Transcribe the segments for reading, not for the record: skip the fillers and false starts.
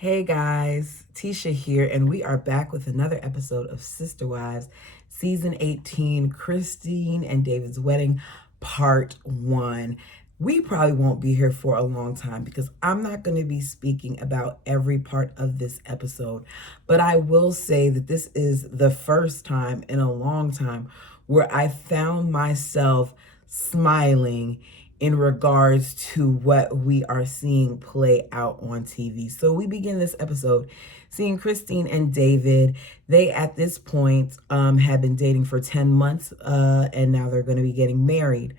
Hey guys, Tisha here, and we are back with another episode of Sister Wives, Season 18, Christine and David's Wedding, Part 1. We probably won't be here for a long time because I'm not going to be speaking about every part of this episode, but I will say that this is the first time in a long time where I found myself smiling in regards to what we are seeing play out on TV. So we begin this episode seeing Christine and David. They at this point have been dating for 10 months and now they're going to be getting married.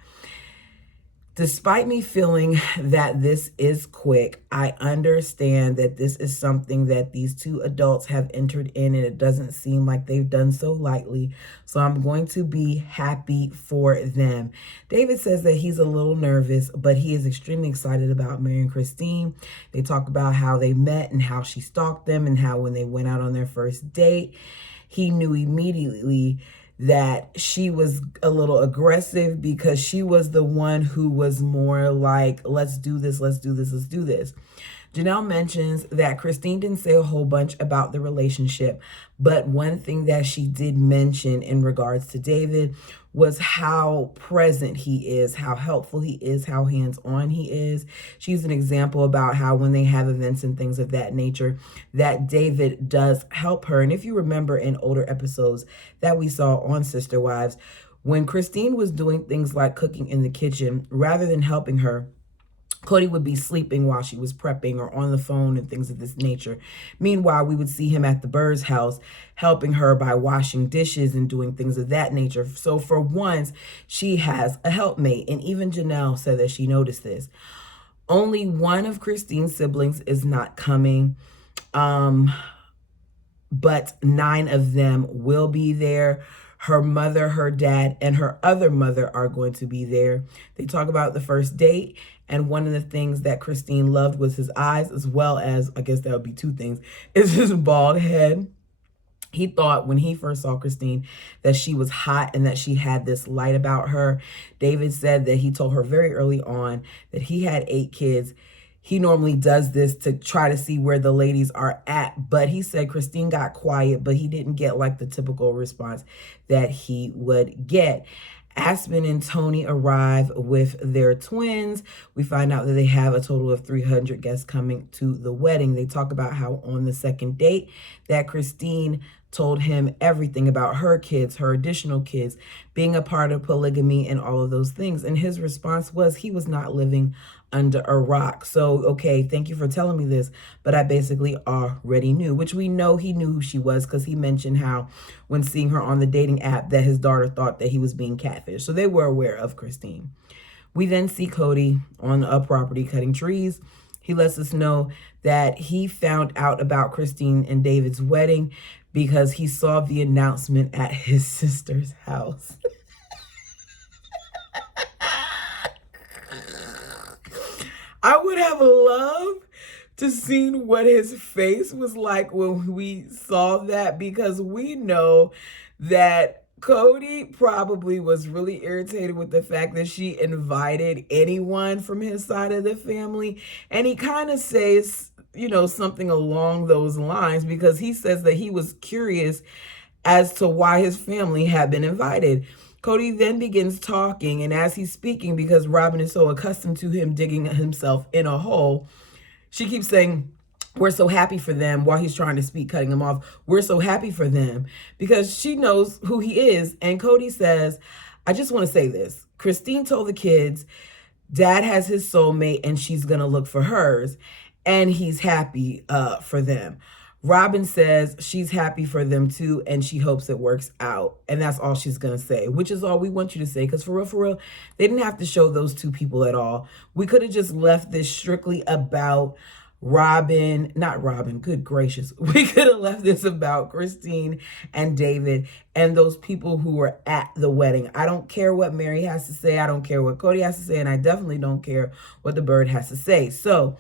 Despite me feeling that this is quick, I understand that this is something that these two adults have entered in, and it doesn't seem like they've done so lightly. So I'm going to be happy for them. David says that he's a little nervous, but he is extremely excited about marrying Christine. They talk about how they met and how she stalked them, and how when they went out on their first date, he knew immediately that she was a little aggressive because she was the one who was more like, let's do this, let's do this, let's do this. Janelle mentions that Christine didn't say a whole bunch about the relationship, but one thing that she did mention in regards to David was how present he is, how helpful he is, how hands-on he is. She's an example about how when they have events and things of that nature, that David does help her. And if you remember in older episodes that we saw on Sister Wives, when Christine was doing things like cooking in the kitchen, rather than helping her, Cody would be sleeping while she was prepping or on the phone and things of this nature. Meanwhile, we would see him at the Bird's house helping her by washing dishes and doing things of that nature. So for once, she has a helpmate. And even Janelle said that she noticed this. Only one of Christine's siblings is not coming, but 9 of them will be there. Her mother, her dad, and her other mother are going to be there. They talk about the first date, and one of the things that Christine loved was his eyes, as well as, I guess that would be 2 things, is his bald head. He thought when he first saw Christine that she was hot and that she had this light about her. David said that he told her very early on that he had 8 kids. He normally does this to try to see where the ladies are at, but he said Christine got quiet, but he didn't get like the typical response that he would get. Aspen and Tony arrive with their twins. We find out that they have a total of 300 guests coming to the wedding. They talk about how on the second date that Christine told him everything about her kids, her additional kids, being a part of polygamy and all of those things. And his response was he was not living under a rock. So, okay, thank you for telling me this, but I basically already knew, which we know he knew who she was because he mentioned how when seeing her on the dating app that his daughter thought that he was being catfished. So they were aware of Christine. We then see Cody on a property cutting trees. He lets us know that he found out about Christine and David's wedding because he saw the announcement at his sister's house. I would have loved to see what his face was like when we saw that, because we know that Cody probably was really irritated with the fact that she invited anyone from his side of the family. And he kind of says, something along those lines, because he says that he was curious as to why his family had been invited. Cody then begins talking, and as he's speaking, because Robin is so accustomed to him digging himself in a hole, she keeps saying, we're so happy for them, while he's trying to speak, cutting him off. We're so happy for them, because she knows who he is. And Cody says, I just want to say this. Christine told the kids, Dad has his soulmate and she's going to look for hers. And he's happy for them. Robin says she's happy for them too, and she hopes it works out. And that's all she's going to say, which is all we want you to say. Because for real, they didn't have to show those 2 people at all. We could have just left this strictly about not Robin, good gracious. We could have left this about Christine and David and those people who were at the wedding. I don't care what Mary has to say. I don't care what Cody has to say. And I definitely don't care what the Bird has to say. So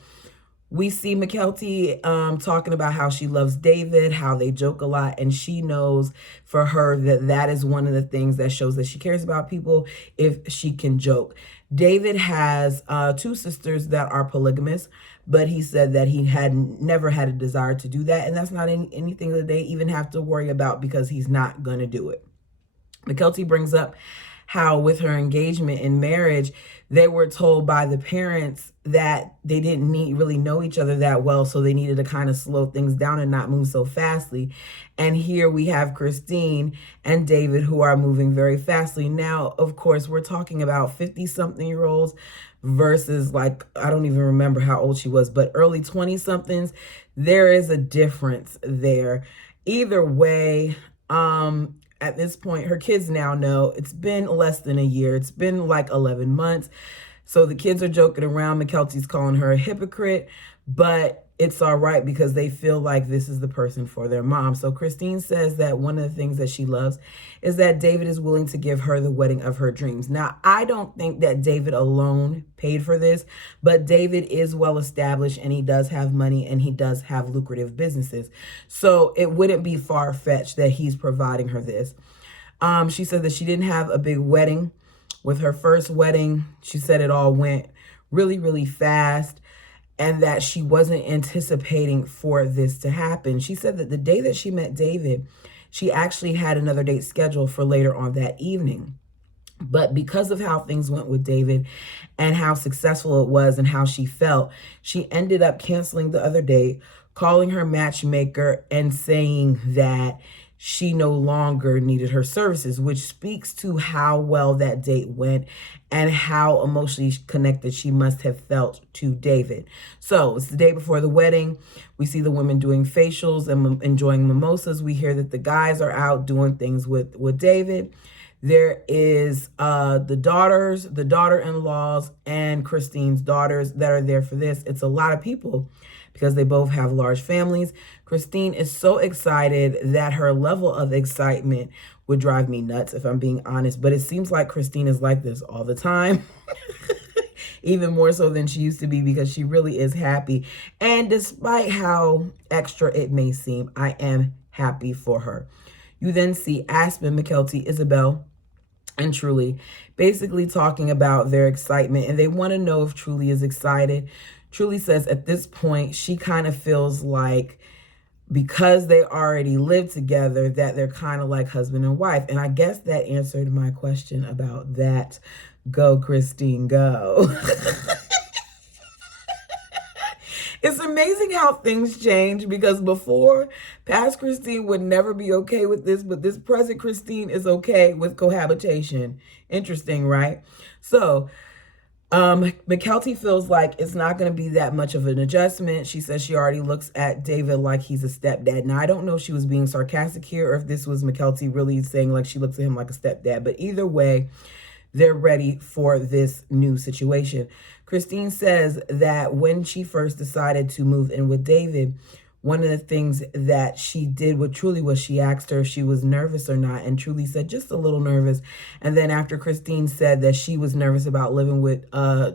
we see McKelty talking about how she loves David, how they joke a lot, and she knows for her that that is one of the things that shows that she cares about people, if she can joke. David has two sisters that are polygamous, but he said that he had never had a desire to do that, and that's not anything that they even have to worry about because he's not going to do it. McKelty brings up how with her engagement and marriage, they were told by the parents that they didn't really know each other that well, so they needed to kind of slow things down and not move so fastly. And here we have Christine and David who are moving very fastly. Now, of course, we're talking about 50-something-year-olds versus, like, I don't even remember how old she was, but early 20-somethings. There is a difference there. Either way, at this point, her kids now know it's been less than a year. It's been like 11 months. So the kids are joking around. McKelty's calling her a hypocrite, but it's all right because they feel like this is the person for their mom. So Christine says that one of the things that she loves is that David is willing to give her the wedding of her dreams. Now, I don't think that David alone paid for this, but David is well established and he does have money and he does have lucrative businesses. So it wouldn't be far-fetched that he's providing her this. She said that she didn't have a big wedding. With her first wedding, she said it all went really, really fast and that she wasn't anticipating for this to happen. She said that the day that she met David, she actually had another date scheduled for later on that evening. But because of how things went with David and how successful it was and how she felt, she ended up canceling the other date, calling her matchmaker and saying that she no longer needed her services, which speaks to how well that date went and how emotionally connected she must have felt to David. So it's the day before the wedding. We see the women doing facials and enjoying mimosas. We hear that the guys are out doing things with David. There is the daughter-in-laws, and Christine's daughters that are there for this. It's a lot of people because they both have large families. Christine is so excited that her level of excitement would drive me nuts, if I'm being honest. But it seems like Christine is like this all the time. Even more so than she used to be because she really is happy. And despite how extra it may seem, I am happy for her. You then see Aspen, McKelty, Isabel, and Truly basically talking about their excitement, and they want to know if Truly is excited. Truly says at this point, she kind of feels like because they already live together that they're kind of like husband and wife. And I guess that answered my question about that. Go, Christine, go. It's amazing how things change because before, past Christine would never be okay with this, but this present Christine is okay with cohabitation. Interesting, right? So, McKelty feels like it's not going to be that much of an adjustment. She says she already looks at David like he's a stepdad. Now, I don't know if she was being sarcastic here or if this was McKelty really saying like she looks at him like a stepdad, but either way, they're ready for this new situation. Christine says that when she first decided to move in with David, one of the things that she did with Truly was she asked her if she was nervous or not, and Truly said just a little nervous. And then after Christine said that she was nervous about living with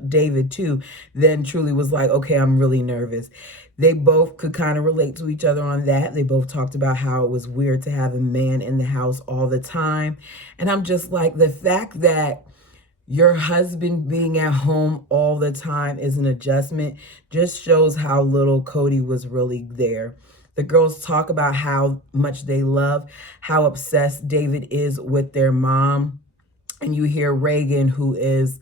David too, then Truly was like, okay, I'm really nervous. They both could kind of relate to each other on that. They both talked about how it was weird to have a man in the house all the time. And I'm just like, the fact that your husband being at home all the time is an adjustment just shows how little Cody was really there. The girls talk about how much they love, how obsessed David is with their mom. And you hear Reagan, who is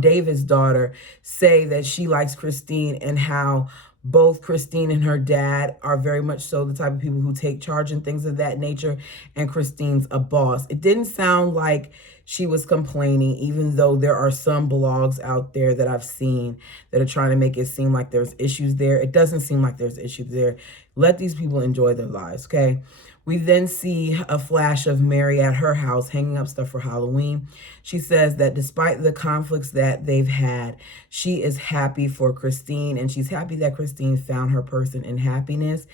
David's daughter, say that she likes Christine and how both Christine and her dad are very much so the type of people who take charge and things of that nature. And Christine's a boss. It didn't sound like she was complaining, even though there are some blogs out there that I've seen that are trying to make it seem like there's issues there. It doesn't seem like there's issues there. Let these people enjoy their lives, okay? We then see a flash of Mary at her house hanging up stuff for Halloween. She says that despite the conflicts that they've had, she is happy for Christine, and she's happy that Christine found her person in happiness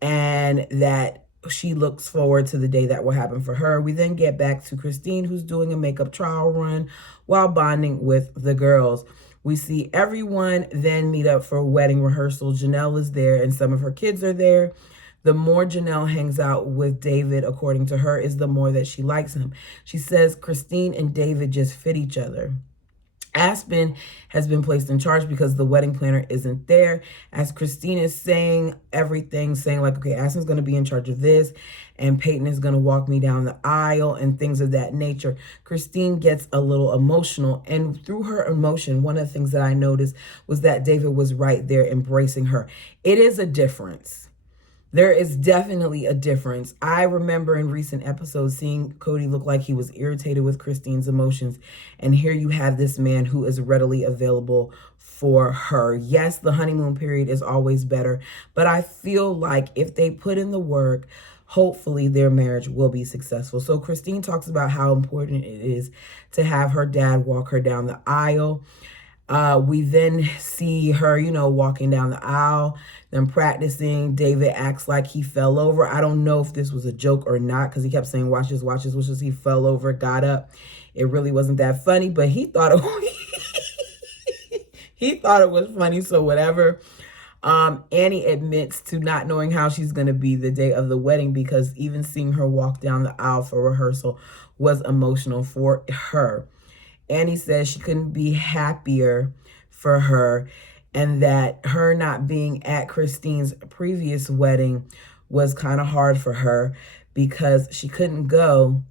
and that she looks forward to the day that will happen for her. We then get back to Christine, who's doing a makeup trial run while bonding with the girls. We see everyone then meet up for wedding rehearsal. Janelle is there and some of her kids are there. The more Janelle hangs out with David, according to her, is the more that she likes him. She says Christine and David just fit each other. Aspen has been placed in charge because the wedding planner isn't there. As Christine is saying everything, saying like, okay, Aspen's going to be in charge of this, and Peyton is going to walk me down the aisle and things of that nature. Christine gets a little emotional, and through her emotion, one of the things that I noticed was that David was right there embracing her. It is a difference. There is definitely a difference. I remember in recent episodes seeing Cody look like he was irritated with Christine's emotions. And here you have this man who is readily available for her. Yes, the honeymoon period is always better, but I feel like if they put in the work, hopefully their marriage will be successful. So Christine talks about how important it is to have her dad walk her down the aisle. We then see her, walking down the aisle, then practicing. David acts like he fell over. I don't know if this was a joke or not, because he kept saying, watch this, watch this, which is he fell over, got up. It really wasn't that funny, but he thought he thought it was funny, so whatever. Annie admits to not knowing how she's going to be the day of the wedding, because even seeing her walk down the aisle for rehearsal was emotional for her. Annie says she couldn't be happier for her, and that her not being at Christine's previous wedding was kind of hard for her because she couldn't go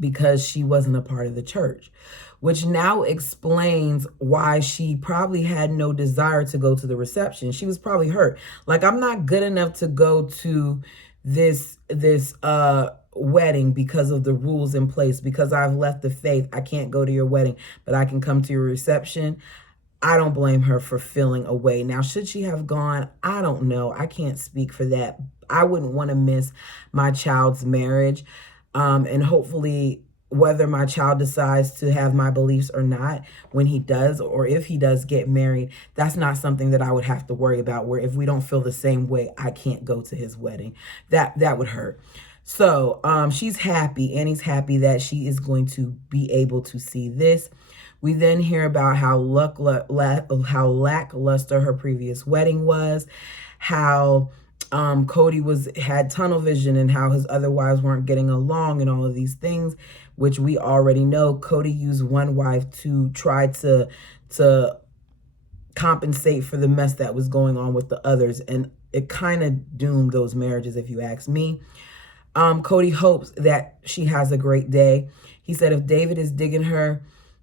because she wasn't a part of the church, which now explains why she probably had no desire to go to the reception. She was probably hurt. Like, I'm not good enough to go to this wedding because of the rules in place, because I've left the faith. I can't go to your wedding, but I can come to your reception. I don't blame her for feeling away. Now, should she have gone? I don't know. I can't speak for that. I wouldn't want to miss my child's marriage. And hopefully, whether my child decides to have my beliefs or not, when he does, or if he does get married, that's not something that I would have to worry about, where if we don't feel the same way, I can't go to his wedding. That would hurt. So she's happy. Annie's happy that she is going to be able to see this. We then hear about how lackluster her previous wedding was, how Cody had tunnel vision, and how his other wives weren't getting along, and all of these things, which we already know. Cody used one wife to try to compensate for the mess that was going on with the others, and it kind of doomed those marriages, if you ask me. Cody hopes that she has a great day. He said if David is digging her,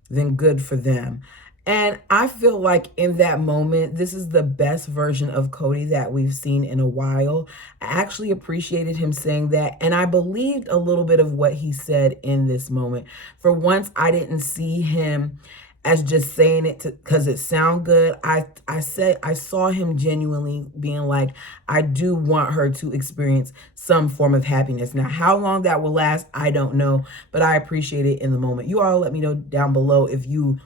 then good for them. And I feel like in that moment, this is the best version of Cody that we've seen in a while. I actually appreciated him saying that, and I believed a little bit of what he said in this moment. For once, I didn't see him as just saying it because it sounded good. I saw him genuinely being like, I do want her to experience some form of happiness. Now, how long that will last, I don't know, but I appreciate it in the moment. You all let me know down below if you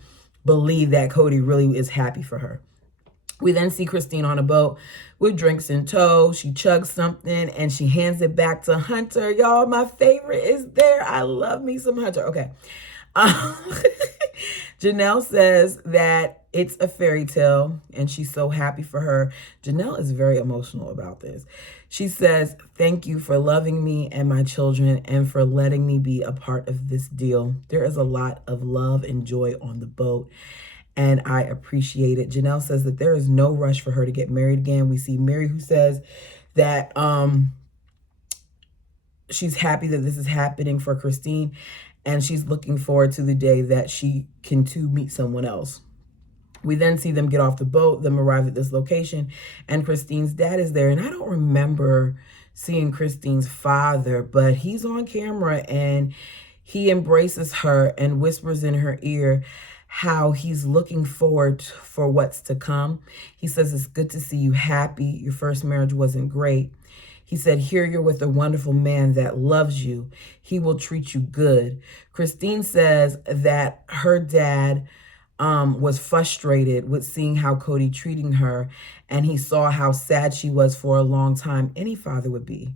believe that Cody really is happy for her. We then see Christine on a boat with drinks in tow. She chugs something and she hands it back to Hunter. Y'all, my favorite is there. I love me some Hunter. Okay. Janelle says that it's a fairy tale and she's so happy for her. Janelle is very emotional about this. She says, thank you for loving me and my children and for letting me be a part of this deal. There is a lot of love and joy on the boat, and I appreciate it. Janelle says that there is no rush for her to get married again. We see Mary, who says that she's happy that this is happening for Christine, and she's looking forward to the day that she can too meet someone else. We then see them get off the boat, them arrive at this location, and Christine's dad is there. And I don't remember seeing Christine's father, but he's on camera and he embraces her and whispers in her ear how he's looking forward for what's to come. He says, it's good to see you happy. Your first marriage wasn't great. He said, here you're with a wonderful man that loves you. He will treat you good. Christine says that her dad was frustrated with seeing how Cody treating her, and he saw how sad she was for a long time. Any father would be.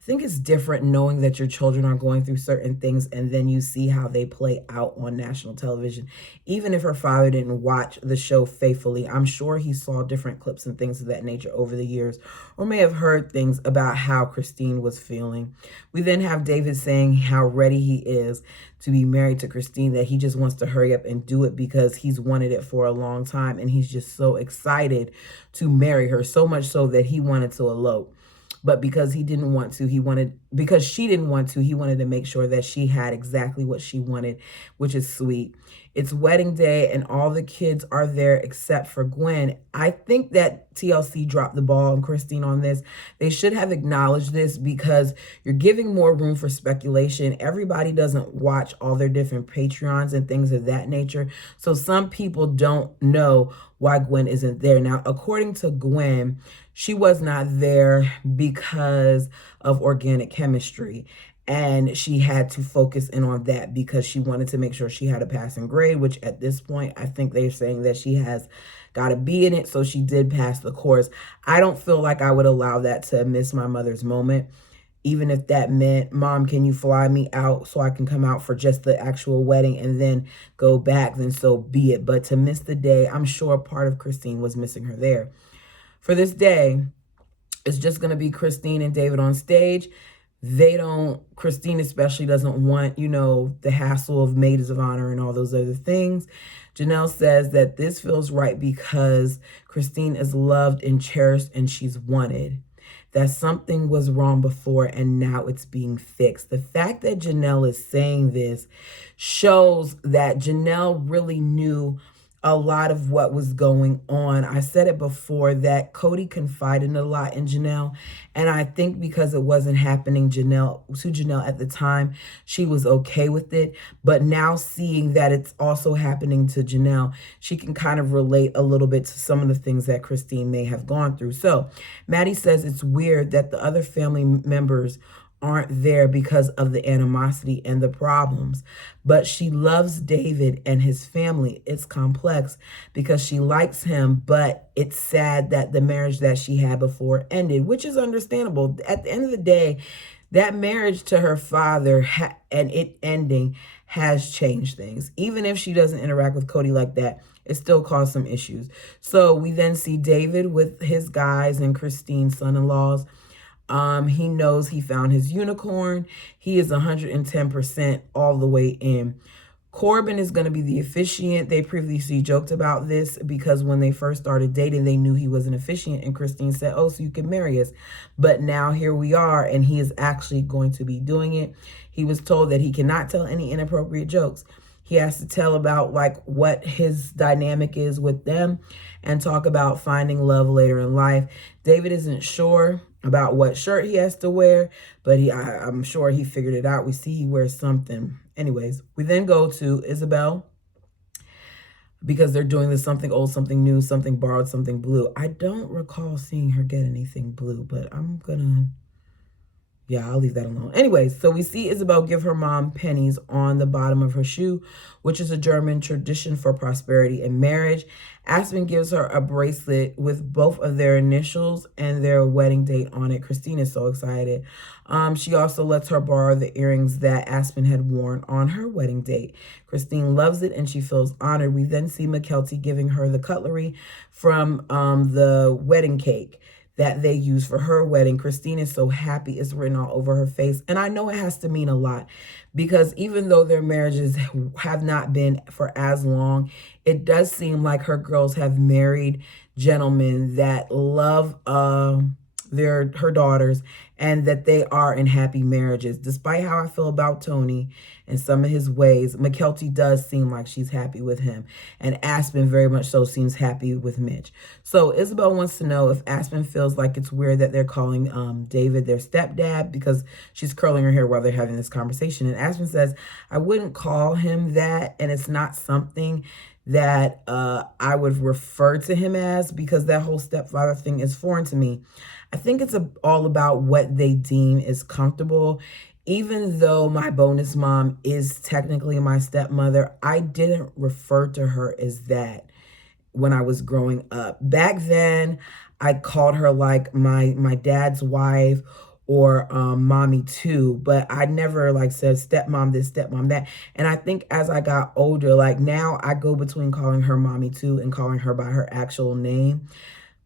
I think it's different knowing that your children are going through certain things and then you see how they play out on national television. Even if her father didn't watch the show faithfully, I'm sure he saw different clips and things of that nature over the years, or may have heard things about how Christine was feeling. We then have David saying how ready he is to be married to Christine, that he just wants to hurry up and do it because he's wanted it for a long time and he's just so excited to marry her, so much so that he wanted to elope. But because he didn't want to, because she didn't want to, he wanted to make sure that she had exactly what she wanted, which is sweet. It's wedding day and all the kids are there except for Gwen. I think that TLC dropped the ball on Christine on this. They should have acknowledged this because you're giving more room for speculation. Everybody doesn't watch all their different Patreons and things of that nature. So some people don't know why Gwen isn't there. Now, according to Gwen, she was not there because of organic chemistry. And she had to focus in on that because she wanted to make sure she had a passing grade, which at this point, I think they're saying that she has got a B in it. So she did pass the course. I don't feel like I would allow that to miss my mother's moment. Even if that meant, Mom, can you fly me out so I can come out for just the actual wedding and then go back, then so be it. But to miss the day, I'm sure part of Christine was missing her there. For this day, it's just going to be Christine and David on stage. Christine especially doesn't want, the hassle of maids of honor and all those other things. Janelle says that this feels right because Christine is loved and cherished and she's wanted. That something was wrong before and now it's being fixed. The fact that Janelle is saying this shows that Janelle really knew a lot of what was going on. I said it before that Cody confided a lot in Janelle, and I think because it wasn't happening to Janelle at the time, she was okay with it. But now seeing that it's also happening to Janelle, she can kind of relate a little bit to some of the things that Christine may have gone through. So Maddie says it's weird that the other family members aren't there because of the animosity and the problems. But she loves David and his family. It's complex because she likes him, but it's sad that the marriage that she had before ended, which is understandable. At the end of the day, that marriage to her father and it ending has changed things. Even if she doesn't interact with Cody like that, it still caused some issues. So we then see David with his guys and Christine's son-in-laws. He knows he found his unicorn. He is 110% all the way in. Corbin is going to be the officiant. They previously joked about this because when they first started dating, they knew he was an officiant. And Christine said, oh, so you can marry us. But now here we are, and he is actually going to be doing it. He was told that he cannot tell any inappropriate jokes. He has to tell about what his dynamic is with them and talk about finding love later in life. David isn't sure about what shirt he has to wear, but I'm sure he figured it out. We see he wears something. Anyways, we then go to Isabel because they're doing this something old, something new, something borrowed, something blue. I don't recall seeing her get anything blue, but I'll leave that alone. Anyways, so we see Isabel give her mom pennies on the bottom of her shoe, which is a German tradition for prosperity in marriage. Aspen gives her a bracelet with both of their initials and their wedding date on it. Christine is so excited. She also lets her borrow the earrings that Aspen had worn on her wedding date. Christine loves it and she feels honored. We then see McKelty giving her the cutlery from the wedding cake that they use for her wedding. Christine is so happy. It's written all over her face. And I know it has to mean a lot because even though their marriages have not been for as long, it does seem like her girls have married gentlemen that love her daughters and that they are in happy marriages. Despite how I feel about Tony and some of his ways, McKelty does seem like she's happy with him. And Aspen very much so seems happy with Mitch. So Isabel wants to know if Aspen feels like it's weird that they're calling David their stepdad, because she's curling her hair while they're having this conversation. And Aspen says, I wouldn't call him that, and it's not something that I would refer to him as, because that whole stepfather thing is foreign to me. I think it's all about what they deem is comfortable. Even though my bonus mom is technically my stepmother, I didn't refer to her as that when I was growing up. Back then, I called her like my dad's wife or mommy too, but I never like said stepmom this, stepmom that. And I think as I got older, like now I go between calling her mommy too and calling her by her actual name.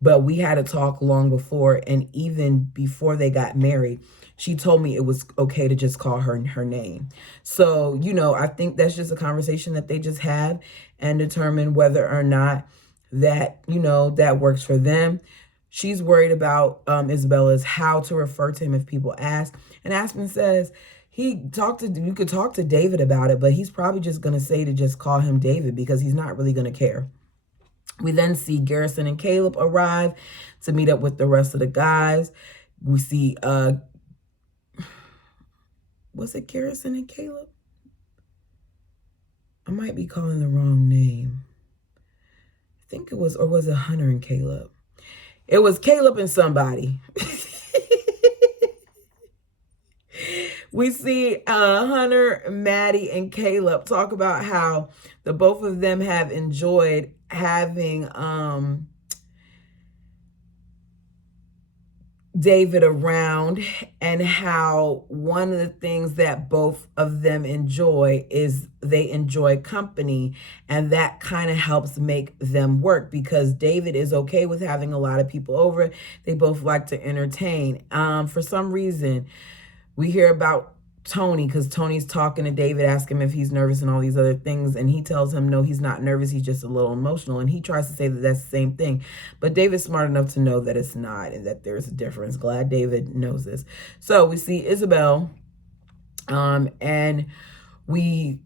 But we had a talk long before, and even before they got married, she told me it was okay to just call her her name. So, you know, I think that's just a conversation that they just have and determine whether or not that, you know, that works for them. She's worried about Isabella's how to refer to him if people ask. And Aspen says you could talk to David about it, but he's probably just going to say to just call him David because he's not really going to care. We then see Garrison and Caleb arrive to meet up with the rest of the guys. We see, was it Garrison and Caleb? I might be calling the wrong name. I think it was, or was it Hunter and Caleb? It was Caleb and somebody. We see Hunter, Maddie, and Caleb talk about how the both of them have enjoyed having David around, and how one of the things that both of them enjoy is they enjoy company, and that kind of helps make them work because David is okay with having a lot of people over. They both like to entertain. For some reason, we hear about Tony because Tony's talking to David, asking him if he's nervous and all these other things. And he tells him, no, he's not nervous. He's just a little emotional. And he tries to say that that's the same thing. But David's smart enough to know that it's not and that there's a difference. Glad David knows this. So we see Isabel and we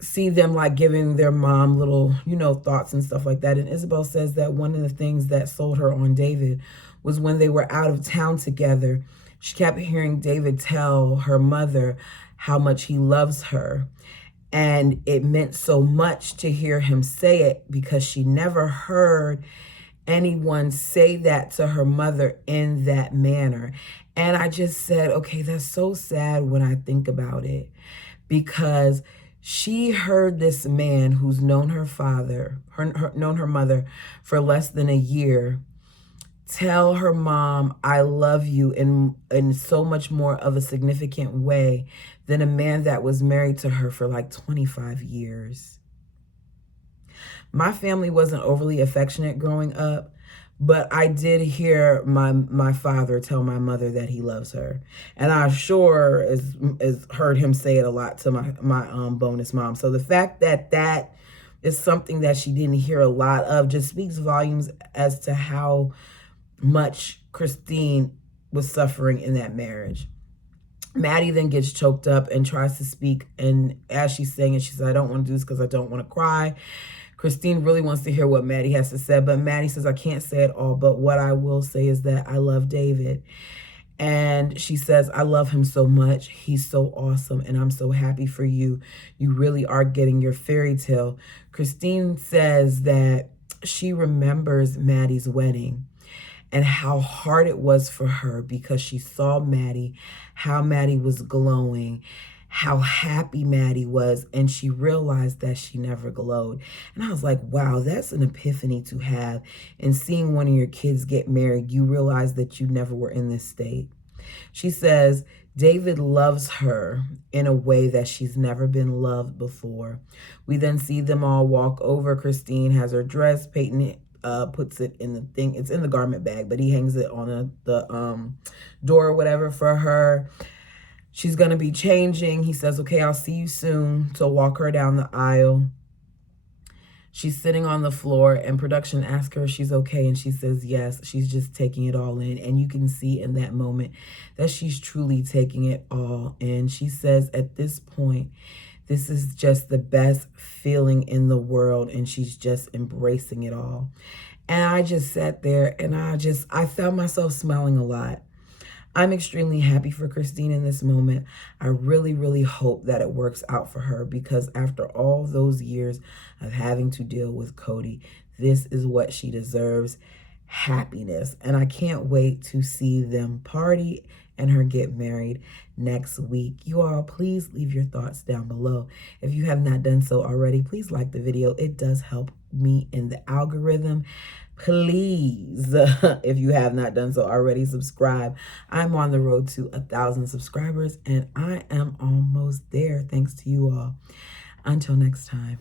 see them like giving their mom little, you know, thoughts and stuff like that. And Isabel says that one of the things that sold her on David was when they were out of town together. She kept hearing David tell her mother how much he loves her. And it meant so much to hear him say it because she never heard anyone say that to her mother in that manner. And I just said, okay, that's so sad when I think about it, because she heard this man who's known her father, known her mother for less than a year, tell her mom, I love you in so much more of a significant way than a man that was married to her for like 25 years. My family wasn't overly affectionate growing up, but I did hear my father tell my mother that he loves her. And I sure as heard him say it a lot to my bonus mom. So the fact that that is something that she didn't hear a lot of just speaks volumes as to how much Christine was suffering in that marriage. Maddie then gets choked up and tries to speak. And as she's saying it, she says, I don't want to do this because I don't want to cry. Christine really wants to hear what Maddie has to say, but Maddie says, I can't say it all, but what I will say is that I love David. And she says, I love him so much. He's so awesome, and I'm so happy for you. You really are getting your fairy tale. Christine says that she remembers Maddie's wedding and how hard it was for her because she saw Maddie, how Maddie was glowing, how happy Maddie was, and she realized that she never glowed. And I was like, wow, that's an epiphany to have. And seeing one of your kids get married, you realize that you never were in this state. She says, David loves her in a way that she's never been loved before. We then see them all walk over. Christine has her dress. Peyton puts it in the thing. It's in the garment bag, but he hangs it on the door or whatever for her. She's going to be changing. He says, okay, I'll see you soon, to walk her down the aisle. She's sitting on the floor, and production asks her if she's okay, and she says yes. She's just taking it all in, and you can see in that moment that she's truly taking it all in. She says at this point, this is just the best feeling in the world, and she's just embracing it all. And I just sat there, and I found myself smiling a lot. I'm extremely happy for Christine in this moment. I really, really hope that it works out for her, because after all those years of having to deal with Cody, this is what she deserves, happiness. And I can't wait to see them party and her get married next week. You all, please leave your thoughts down below. If you have not done so already, please like the video. It does help me in the algorithm. Please, if you have not done so already, subscribe. I'm on the road to 1,000 subscribers, and I am almost there, thanks to you all. Until next time.